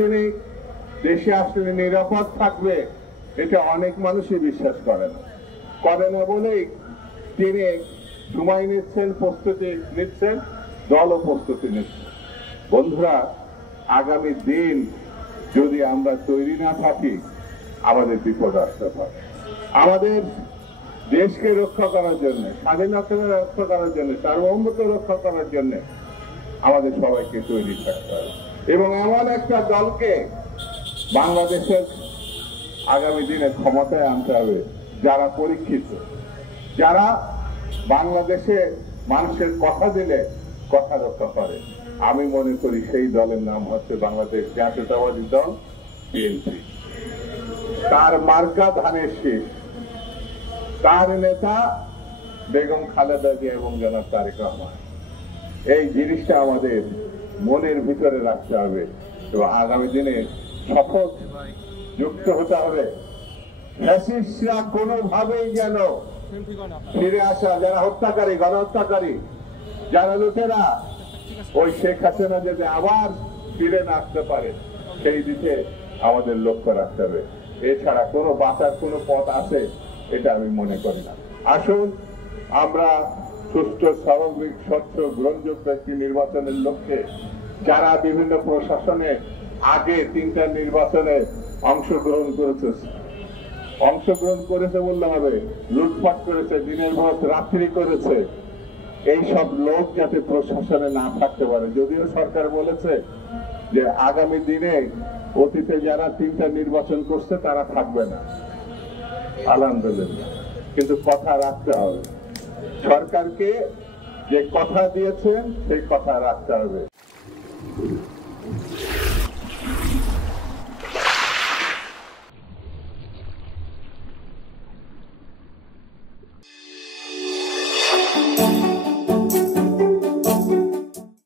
তিনি দেশে আসলে নিরাপদ থাকবে এটা অনেক মানুষই বিশ্বাস করে না বলেই তিনি সময় নিচ্ছেন, প্রস্তুতি নিচ্ছেন, দলও প্রস্তুতি নিচ্ছে। বন্ধুরা, আগামী দিন যদি আমরা তৈরি না থাকি আমাদের বিপদ আসতে পারে। আমাদের দেশকে রক্ষা করার জন্য, স্বাধীনতা রক্ষা করার জন্য, সার্বভৌমত্ব রক্ষা করার জন্য আমাদের সবাইকে তৈরি থাকতে হবে এবং এমন একটা দলকে বাংলাদেশের আগামী দিনে ক্ষমতায় আনতে হবে যারা পরীক্ষিত, যারা বাংলাদেশে মানুষের কথা দিলে কথা রক্ষা করে। আমি মনে করি সেই দলের নাম হচ্ছে বাংলাদেশ জাতীয়তাবাদী দল, বিএনপি। তার মার্কা ধানের শীষ, তার নেতা বেগম খালেদা জিয়া এবং জনাব তারেক রহমান। এই জিনিসটা আমাদের মনের ভিতরে রাখতে হবে এবং আগামী দিনে শপথ যুক্ত হতে হবে। ফ্যাসিস্টরা কোনোভাবেই যেন ফিরে আসা, যারা হত্যাকারী, গণহত্যাকারী, যারা লুটেরা, ওই শেখ হাসিনা যাতে আবার ফিরে না আসতে পারে সেই দিকে আমাদের লক্ষ্য রাখতে হবে। এছাড়া কোনো বাঁচার কোনো পথ আছে এটা আমি মনে করি না। আসুন আমরা সুষ্ঠু, স্বাভাবিক, স্বচ্ছ, গ্রহণযোগ্য একটি নির্বাচনের লক্ষ্যে যারা বিভিন্ন প্রশাসনে আগে 3টা নির্বাচনে অংশগ্রহণ করেছে বললে হবে, লুটপাট করেছে, দিনের পর রাত্রি করেছে, এই সব লোক যাতে প্রশাসনে না থাকতে পারে। যদিও সরকার বলেছে যে আগামী দিনে অতীতে যারা 3টা নির্বাচন করছে তারা থাকবে না, আলহামদুলিল্লাহ, কিন্তু কথা রাখতে হবে। সরকারকে যে কথা দিয়েছেন সেই কথা রাখতে হবে।